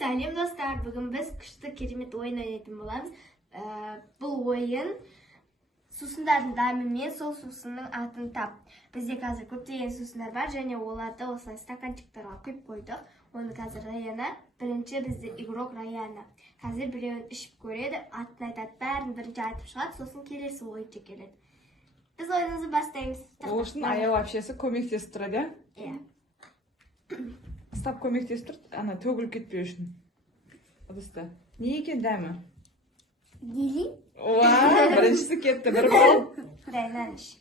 Сәлем достар, бүгін біз күшті керемет ойын ойнайтын боламыз. Бұл ойын сусындардың дамымен сол сусынның атын тап. Бізде қазір көптеген сусындар бар, және оларды осылай стаканчиктарға құйып қойдық. Оны қазір Раяна, бірінші бізде игрок Раяна. Қазір біреуін ішіп көреді, атын айтады, бәрін бірінші айтып шығады, сосын келесі ойыншы келеді. Біз ойынымызды бастаймыз. Ол үшін аял әпшесі көмектесіп тұрады, иә? Стап көмектесіп тұрды, ана төгіліп кетпеу үшін. Ыдыста. Не екен дәмі? Дили? Уа, біріншісі кетті, бір бал. Раяна іш.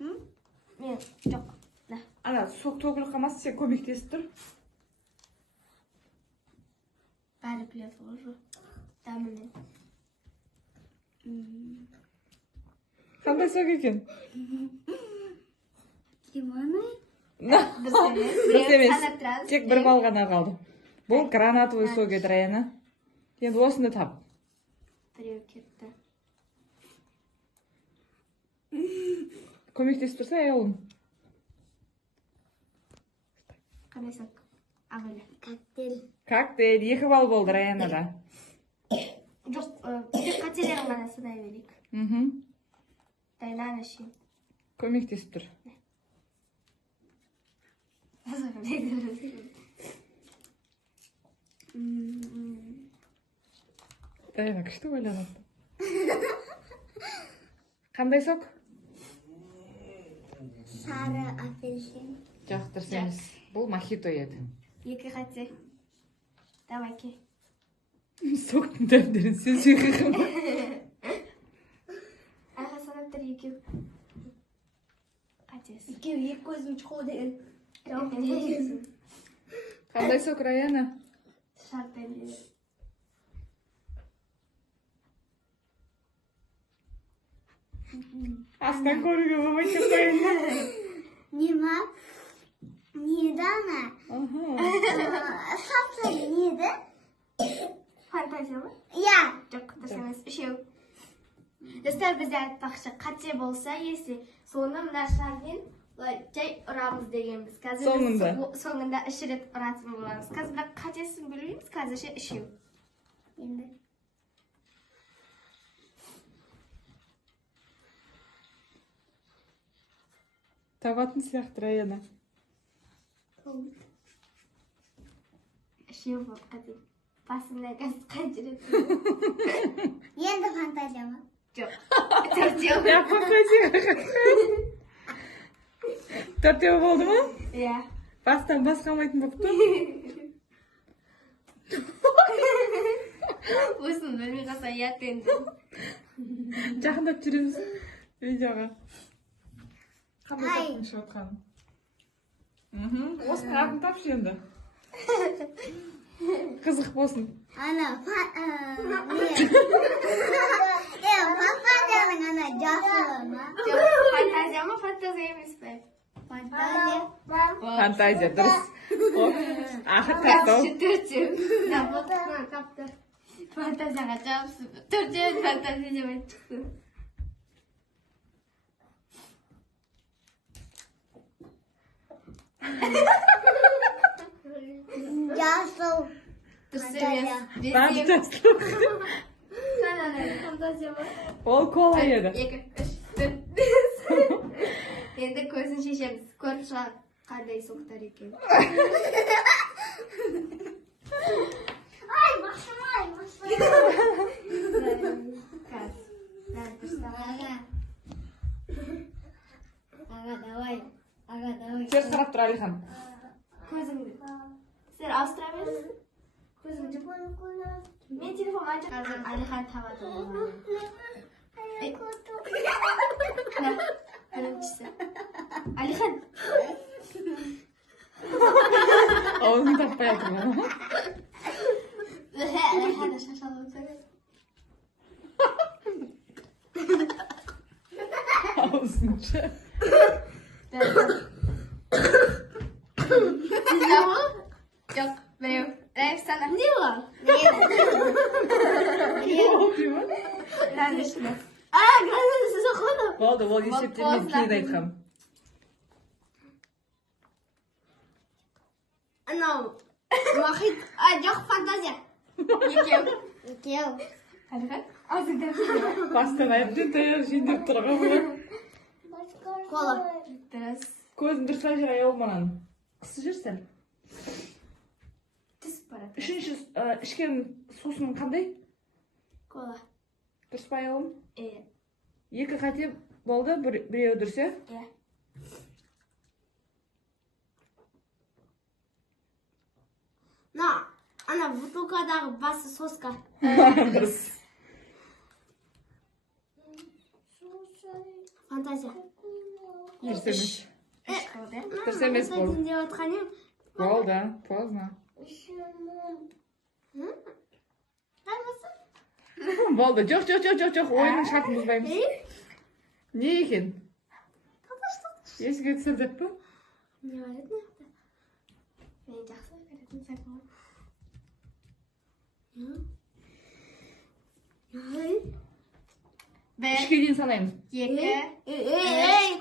Мен, жоқ. Ана, соқ төгіліп қалмасы сен көмектесіп тұр. Бәрі біледі ғой, дәмімен. Қандай соқ екен? Лимонный? Дұрыс емес, тек бір бал ғана қалды. Бұл гранатовый соқ еді, Раяна. Енді осыны тап. Біреу кетті. Көмектесіп тұрса, аяулым. Қандай соқ? Ағылы. Коктейль, 2 бал болды Раянада. Жоқ, тек қателерін ғана сынай берейік. Дайнан ішейін. Көмектесіп тұр. Дайна, күшті ойланады. Қандай соқ? Сары апельсин. Жоқ, дұрыс емес. Бұл мохито еді. 2 қате. Давай ке. Соқтың дәмдерін сен сөйгіғім. Аға санап тұр 2. Қатесі. 2 көзім чықу деген. Қандай соқ, Раяна? Шартай береді. Астан көруге болмайды қойын. Нема? Неді ана? Сапса неді? Фантазия ма? Иә. Жоқ, дұрыс емес, 3. Достар, бізде айтпақшы, қате болса, если соны мына шармен жай ұрамыз дегенбіз. Соңында? Соңында 3 рет ұратын боламыз. Қазір бірақ қатесін білмейміз, қазірше 3. Енді. Табатын сияқты, Раяна. 3 болды қате. Басында қазір қанша рет. Енді фантазия ма? Жоқ. 4. Я фантазияға қатқан. 4 болды ма? Иә. Бастан басқамайтын болып тұр. Осыны білмей қалса ұят енді. Жақындап жүреміз видеоға. Қандай соқтың ішіп отқанын. Осы қағын тапшы енді. Қызық болсын. Ана, фантазияның ана жасылы ма? Фантазия ма, фантазия емес пе? Фантазия, дұрыс. Ақыр тақтау. 4. Тапты. Фантазияға жауапсыз. 4 фантазия деп айтып шықты. Жасыл. Дұрыс емес. Фантазия ма? Ол кола еді. 2, 3, 4. Енді көзін шешеміз. Көріп шығар қандай соқтар екен. Ай, машымай. Аға, давай. Теріс қарап тұр, Алихан. Көзіңді. Сіздер ауыстыра беріңіз. Көзіңді. Мен телефон ашып қазір Алихан табады. Біріншісі. Алихан. Ауызын таппай атыр ма? Алихан да шашалып өтсәледі. Ауызынша. Сізде бұл? Жоқ, біреу. Рәйіп сана. Не ол? Гранышны. Гранышны соқыды. Болды, ол есептелмейді, кейін айтқам. анау мұхит жоқ фантазия екеу Алихан азыңда Бастан әбден таяқ жиндеп тұрған бұны. кола дұрыс Көзін дұрыс жер аял манан. Қысы жүрсен. түсіп барады Үшінші ішкен сусының қандай? кола Дұрыс па аялым? Екі Екі қате болды, біреуі дұрыс, е? ана бутылкадағы басы соска Дұрыс. фантазия Дұрыс емес. дұрыс емес бұл. деп отқан едім Болды, поздно. Болды, жоқ, ойынның шартын бұзбаймыз. Не екен? Есіге түсірдік пі? не бар еді мен жақсы көретін сақылым Үшке дейін санаймыз. екі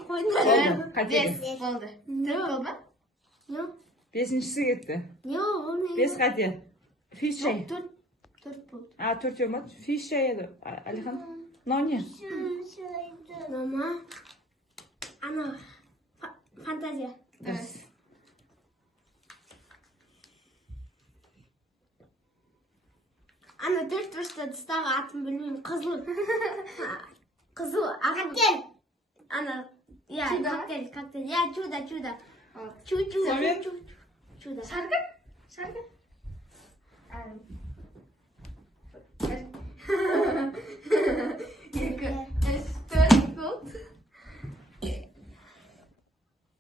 Болды, қателік. бес болды төрт болды ма Бесіншісі кетті. не ол Бес қате. Фиш шай. төрт болды Төртеу ма? Фиш шай еді. Алихан? Мынау не? мама ана фантазия Дұрыс. ана төрт бұрышта тыстағы атын білмеймін қызыл коктейль ана иә коктейль иә чудо Сонымен? чудо шаркы екі үш төрт болды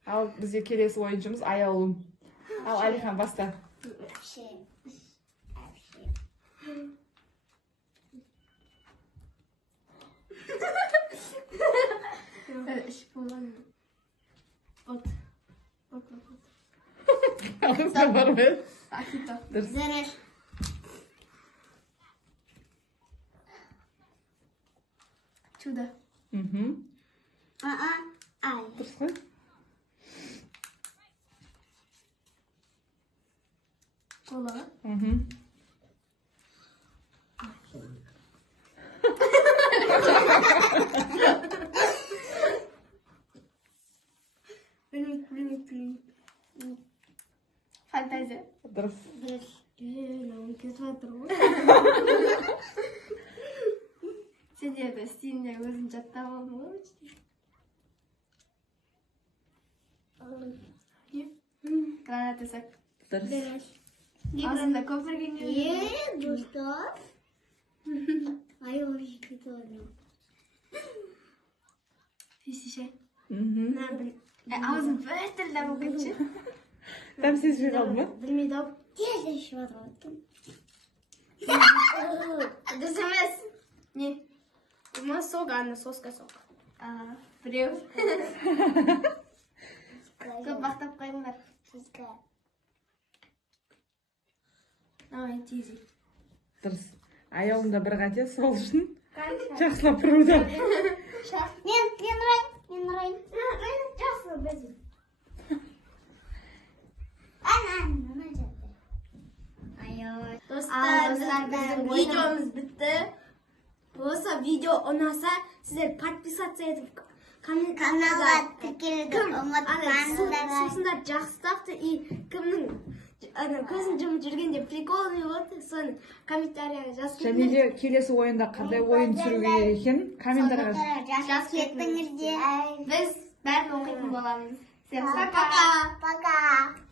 Ал бізде келесі ойыншымыз Аялым. Ал Алихан баста. үш болған бот Алихан бар ма? Акито Дұрыс. Зареш чудо ай Дұрыс қой? кола білмеймін фантазия Дұрыс. мынау кетіп жатыр ғой сендерді істейін деп өзім жаттап алдым ғой гранат ісік Дұрыс. Ağzında koparken Dostlar. Ay o şey doğru. Pis şey. Mhm. Ne bileyim. Ağzım böyle bu geçi. Там сіз жиғал ма? Bilmiyorum. Gel şu adam. Düzemez. Ne? Ama soğuk anne soska soğuk. Birev. Көп бақтап қойыңдар. Давай, тизи. Дұрыс. Аялында бір қате сол үшін жақсылап тұруда. Мен райым. Жақсы безім. Ана жатыр. Достар, біздің видеомыз бітті. Осы видео ұнаса, сіздер подписаться етіп Kanala тіркелуді ұмытпаңыздар. Сосындар жақсы тақты и кімнің көзін жұмып жүргенде приколный болды, соны комментарияға жазып Және де келесі ойында қандай ойын түсіру керек екен комментарияға Жазып кетіңіздер. Біз бәрін оқитын боламыз. Всем Пока.